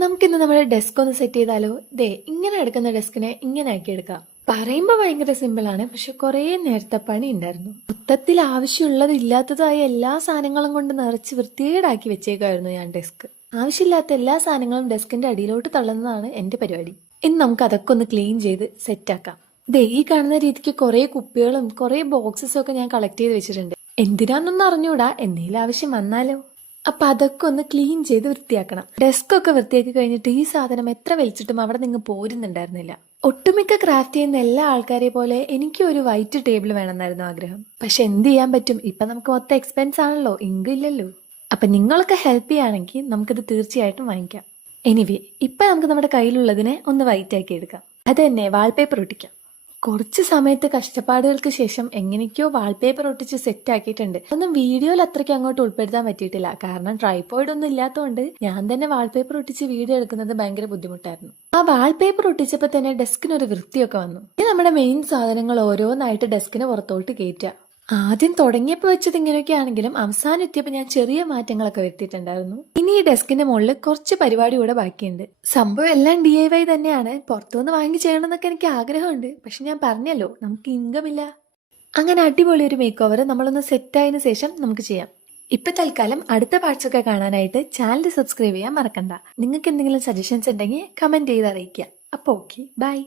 നമുക്കിന്ന് നമ്മുടെ ഡെസ്ക് ഒന്ന് സെറ്റ് ചെയ്താലോ? ദേ ഇങ്ങനെ എടുക്കുന്ന ഡെസ്കിനെ ഇങ്ങനെ ആക്കി എടുക്കാം. പറയുമ്പോ ഭയങ്കര സിമ്പിൾ ആണ്, പക്ഷെ കുറെ നേരത്തെ പണി ഉണ്ടായിരുന്നു. മൊത്തത്തിൽ ആവശ്യമുള്ളത് ഇല്ലാത്തതായ എല്ലാ സാധനങ്ങളും കൊണ്ട് നിറച്ച് വൃത്തികേടാക്കി വെച്ചേക്കായിരുന്നു ഞാൻ ഡെസ്ക്. ആവശ്യമില്ലാത്ത എല്ലാ സാധനങ്ങളും ഡെസ്കിന്റെ അടിയിലോട്ട് തള്ളുന്നതാണ് എന്റെ പരിപാടി. ഇന്ന് നമുക്ക് അതൊക്കെ ഒന്ന് ക്ലീൻ ചെയ്ത് സെറ്റ് ആക്കാം. ദേ ഈ കാണുന്ന രീതിക്ക് കുറെ കുപ്പികളും കുറെ ബോക്സസും ഒക്കെ ഞാൻ കളക്ട് ചെയ്ത് വെച്ചിട്ടുണ്ട്. എന്തിനാന്നൊന്നും അറിഞ്ഞൂടാ, എന്തെങ്കിലും ആവശ്യം വന്നാലോ. അപ്പൊ അതൊക്കെ ഒന്ന് ക്ലീൻ ചെയ്ത് വൃത്തിയാക്കണം. ഡെസ്ക് ഒക്കെ വൃത്തിയാക്കി കഴിഞ്ഞിട്ട് ഈ സാധനം എത്ര വലിച്ചിട്ടും അവിടെ നിന്ന് പോരുന്നുണ്ടായിരുന്നില്ല. ഒട്ടുമിക്ക ക്രാഫ്റ്റ് ചെയ്യുന്ന എല്ലാ ആൾക്കാരെ പോലെ എനിക്കും ഒരു വൈറ്റ് ടേബിൾ വേണമെന്നായിരുന്നു ആഗ്രഹം. പക്ഷെ എന്ത് ചെയ്യാൻ പറ്റും, ഇപ്പൊ നമുക്ക് മൊത്തം എക്സ്പെൻസ് ആണല്ലോ, ഇങ്ക് ഇല്ലല്ലോ. അപ്പൊ നിങ്ങളൊക്കെ ഹെൽപ്പ് ചെയ്യുകയാണെങ്കിൽ നമുക്കിത് തീർച്ചയായിട്ടും വാങ്ങിക്കാം. എനിവേ ഇപ്പൊ നമുക്ക് നമ്മുടെ കയ്യിലുള്ളതിനെ ഒന്ന് വൈറ്റ് ആക്കി എടുക്കാം. അത് തന്നെ വാൾപേപ്പർ ഒട്ടിക്കാം. കുറച്ച് സമയത്ത് കഷ്ടപ്പാടുകൾക്ക് ശേഷം എങ്ങനെയൊക്കെയോ വാൾപേപ്പർ ഒട്ടിച്ച് സെറ്റ് ആക്കിയിട്ടുണ്ട്. ഒന്നും വീഡിയോയിൽ അത്രയ്ക്ക് അങ്ങോട്ട് ഉൾപ്പെടുത്താൻ പറ്റിയിട്ടില്ല, കാരണം ട്രൈപോഡ് ഒന്നും ഇല്ലാത്തതുകൊണ്ട് ഞാൻ തന്നെ വാൾപേപ്പർ ഒട്ടിച്ച് വീഡിയോ എടുക്കുന്നത് ഭയങ്കര ബുദ്ധിമുട്ടായിരുന്നു. ആ വാൾപേപ്പർ ഒട്ടിച്ചപ്പോൾ തന്നെ ഡെസ്കിനൊരു വൃത്തിയൊക്കെ വന്നു. ഇനി നമ്മുടെ മെയിൻ സാധനങ്ങൾ ഓരോന്നായിട്ട് ഡെസ്കിന് പുറത്തോട്ട് കയറ്റുക. ആദ്യം തുടങ്ങിയപ്പോൾ വെച്ചത് ഇങ്ങനെയൊക്കെ ആണെങ്കിലും അവസാനം എത്തിയപ്പോൾ ഞാൻ ചെറിയ മാറ്റങ്ങളൊക്കെ വരുത്തിയിട്ടുണ്ടായിരുന്നു. ഇനി ഈ ഡെസ്കിന്റെ മുകളിൽ കുറച്ച് പരിപാടി കൂടെ ബാക്കിയുണ്ട്. സംഭവം എല്ലാം DIY തന്നെയാണ്. പുറത്തുനിന്ന് വാങ്ങി ചെയ്യണമെന്നൊക്കെ എനിക്ക് ആഗ്രഹമുണ്ട്, പക്ഷെ ഞാൻ പറഞ്ഞല്ലോ നമുക്ക് ഇൻകം ഇല്ല. അങ്ങനെ അടിപൊളി ഒരു മേക്ക് ഓവർ നമ്മളൊന്ന് സെറ്റ് ആയതിനു ശേഷം നമുക്ക് ചെയ്യാം. ഇപ്പൊ തൽക്കാലം അടുത്ത പാർട്സ് ഒക്കെ കാണാനായിട്ട് ചാനൽ സബ്സ്ക്രൈബ് ചെയ്യാൻ മറക്കണ്ട. നിങ്ങൾക്ക് എന്തെങ്കിലും സജഷൻസ് ഉണ്ടെങ്കിൽ കമന്റ് ചെയ്ത് അറിയിക്കുക. അപ്പോൾ ഓക്കെ, ബൈ.